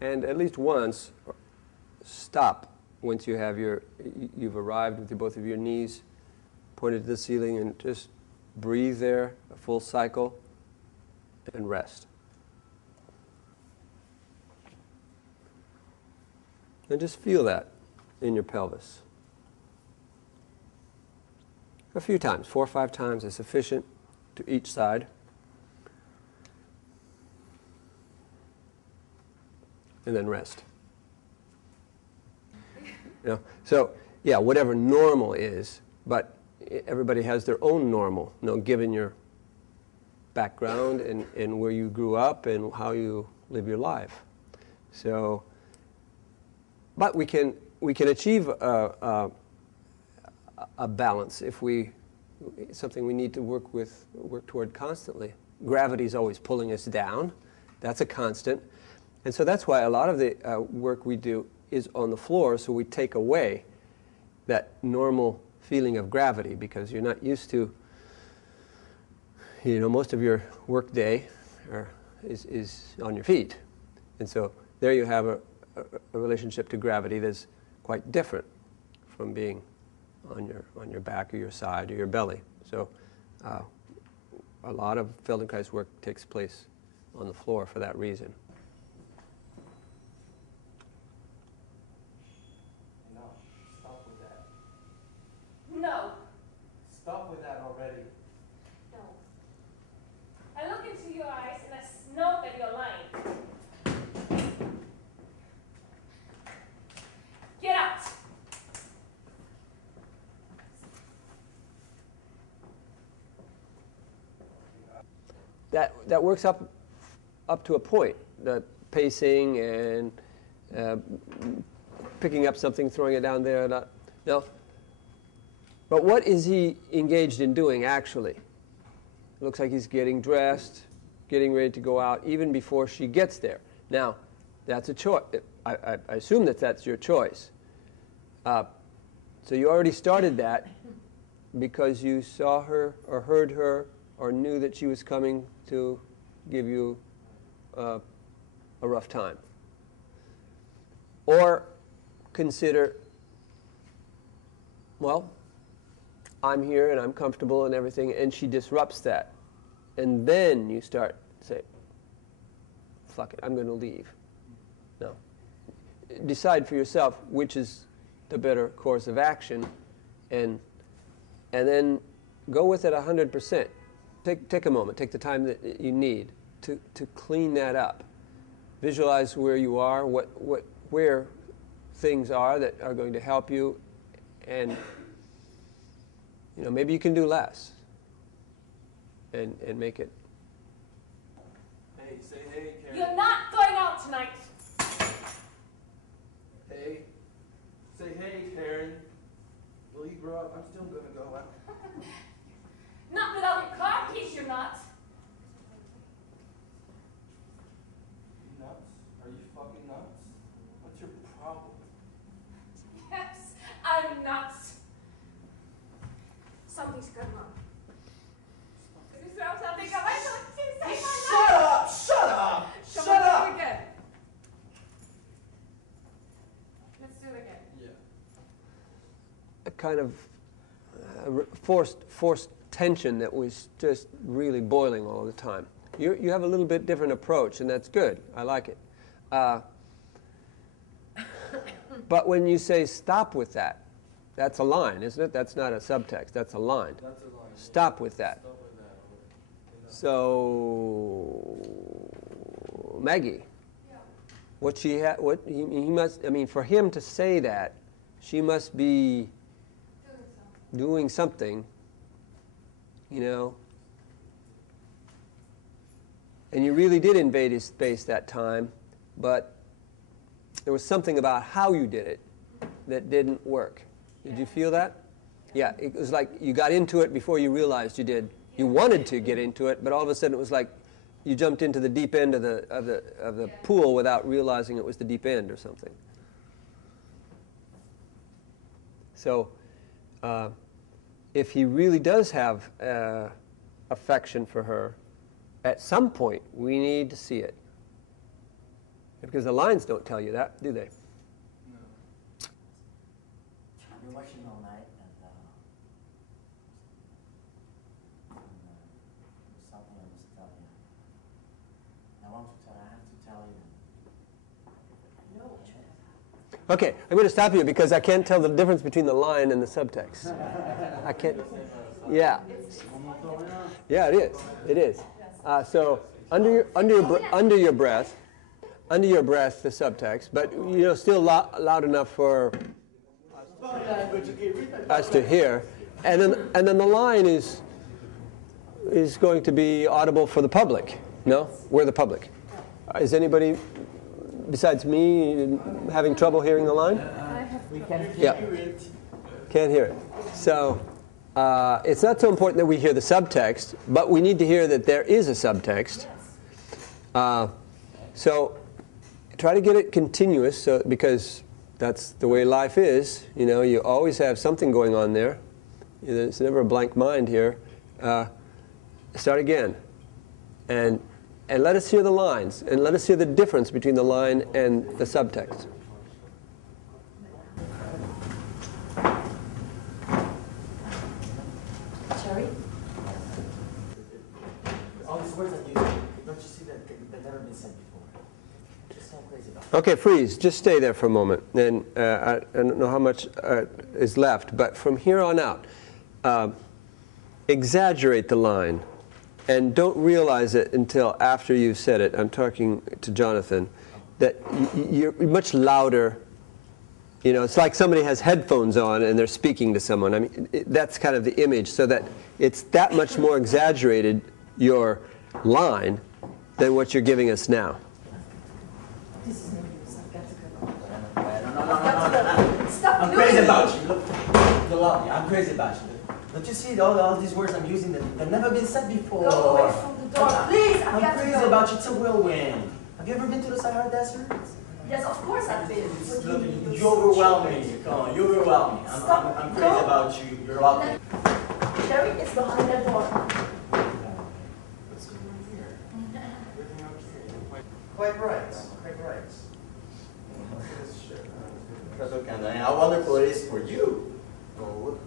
And at least once, stop once you have you've arrived with both of your knees pointed to the ceiling, and just breathe there, a full cycle, and rest. And just feel that in your pelvis. A few times, 4 or 5 times is sufficient to each side. And then rest. So, yeah, whatever normal is, but everybody has their own normal, given your background and where you grew up and how you live your life. So, but we can achieve a balance if something we need to work toward constantly. Gravity is always pulling us down. That's a constant. And so that's why a lot of the work we do is on the floor, so we take away that normal feeling of gravity, because you're not used to, most of your work day is on your feet. And so there you have a relationship to gravity that's quite different from being on your back or your side or your belly. So a lot of Feldenkrais work takes place on the floor for that reason. No. Stop with that already. No. I look into your eyes and I know that you're lying. Get out! That works up to a point. The pacing and picking up something, throwing it down there. No. But what is he engaged in doing, actually? It looks like he's getting dressed, getting ready to go out, even before she gets there. Now, that's a choice. I assume that's your choice. So you already started that because you saw her or heard her or knew that she was coming to give you a rough time. Or consider, well, I'm here and I'm comfortable and everything, and she disrupts that. And then you start to say, fuck it, I'm going to leave. No. Decide for yourself which is the better course of action, and then go with it 100%. Take a moment, take the time that you need to clean that up. Visualize where you are, where things are that are going to help you, and maybe you can do less and make it. Hey, say hey, Karen. You're not going out tonight. Hey. Say hey, Karen. Will you grow up? I'm still going to go out. Not without your car keys, you're not. You nuts? Are you fucking nuts? What's your problem? Yes, I'm nuts. Something's going on. Did you throw something at my face? Shut up! Shut up! Shut up! Do it again. Let's do it again. Yeah. A kind of forced tension that was just really boiling all the time. You have a little bit different approach, and that's good. I like it. But when you say stop with that, that's a line, isn't it? That's not a subtext. That's a line. That's a line. Stop with that. Stop with that. So, Maggie, Yeah. what he must, for him to say that, she must be doing something, and you really did invade his space that time, but there was something about how you did it that didn't work. Did you feel that? Yeah, it was like you got into it before you realized you did. You wanted to get into it, but all of a sudden it was like you jumped into the deep end of the pool without realizing it was the deep end or something. So, if he really does have affection for her, at some point we need to see it. Because the lines don't tell you that, do they? No. I've been watching all night, and there's something I must tell you. I have to tell you. No. Okay, I'm going to stop you because I can't tell the difference between the line and the subtext. I can't. Yeah. Yeah, it is. It is. So under your breath, the subtext, but still loud enough for us to hear, and then the line is going to be audible for the public. No, we're the public. Is anybody besides me having trouble hearing the line? We can Yeah. hear it. Can't hear it. So it's not so important that we hear the subtext, but we need to hear that there is a subtext. So try to get it continuous, because that's the way life is. You always have something going on there. There's never a blank mind here. Start again. And let us hear the lines, and let us hear the difference between the line and the subtext. Cherry? All these words I'm using, don't you see that they've never been said before? Just so crazy about it. Okay, freeze. Just stay there for a moment. And I don't know how much is left, but from here on out, exaggerate the line. And don't realize it until after you've said it. I'm talking to Jonathan, that you're much louder. It's like somebody has headphones on and they're speaking to someone. I mean, that's kind of the image, so that it's that much more exaggerated, your line, than what you're giving us now. No. Stop I'm doing crazy it. about you. Look, you love me. I'm crazy about you. Don't you see all these words I'm using that they've never been said before? Go away from the door, please. I've I'm got to crazy go. about you. It's a whirlwind. Have you ever been to the Sahara Desert? Yes, of course I've been. Look, you overwhelm me. Come on, you overwhelm me. I'm crazy Go. about you. You're lovely. Sherry is behind the door. What's going on here? Everything okay? Quite right. Quite right. That's okay. And how wonderful it is for you. Oh,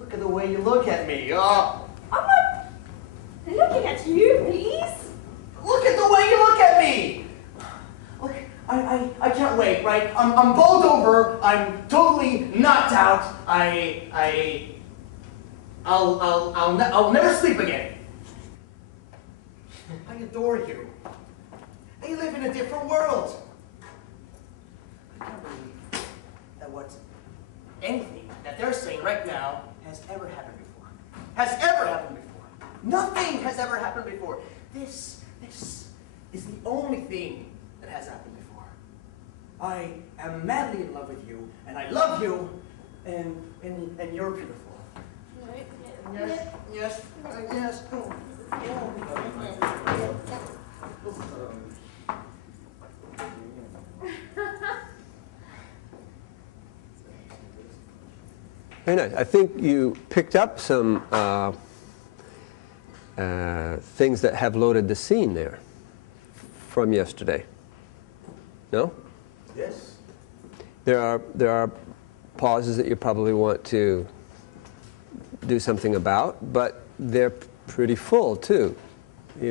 look at the way you look at me. Oh, I'm not looking at you, please. look at the way you look at me. Look, I can't wait, right? I'm bowled over. I'm totally knocked out. I'll never sleep again. I adore you. I live in a different world. I can't believe that anything that they're saying right now has ever happened before. Has ever happened before. Nothing has ever happened before. This is the only thing that has happened before. I am madly in love with you, and I love you, and you're beautiful. Yes, yes, yes. Very nice. I think you picked up some things that have loaded the scene there from yesterday. No? Yes. There are pauses that you probably want to do something about, but they're pretty full too. You're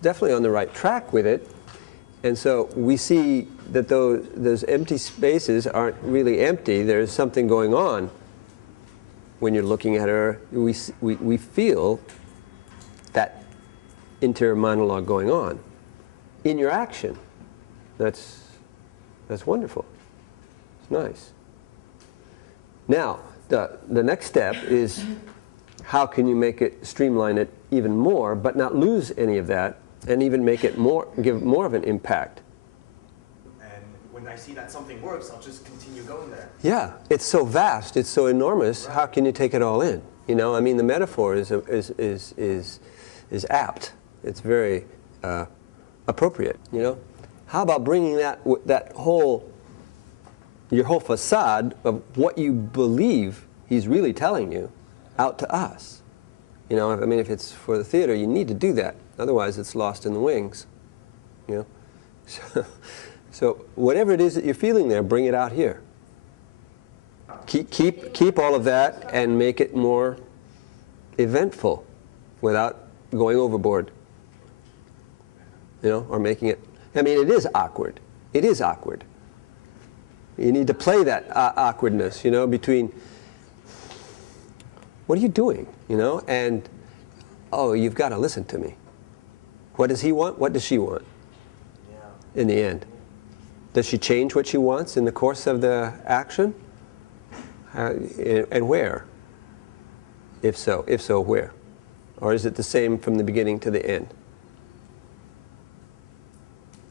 definitely on the right track with it, and so we see that those empty spaces aren't really empty. There's something going on. When you're looking at her, we feel that interior monologue going on in your action. That's wonderful. It's nice. Now, the next step is how can you make it, streamline it even more, but not lose any of that, and even make it give more of an impact. And when I see that something works, I'll just continue going there. Yeah, it's so vast, it's so enormous. Right. How can you take it all in? I mean, the metaphor is apt. It's very appropriate. How about bringing your whole facade of what you believe he's really telling you out to us? If it's for the theater, you need to do that. Otherwise, it's lost in the wings. you know. So whatever it is that you're feeling there, bring it out here. Keep all of that and make it more eventful without going overboard. You know, or making it, I mean, it is awkward. It is awkward. You need to play that awkwardness, you know, between, what are you doing, you know, and, oh, you've got to listen to me. What does he want? What does she want? Yeah. In the end. Does she change what she wants in the course of the action? And where? If so, where? Or is it the same from the beginning to the end?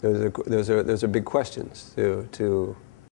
Those are big questions to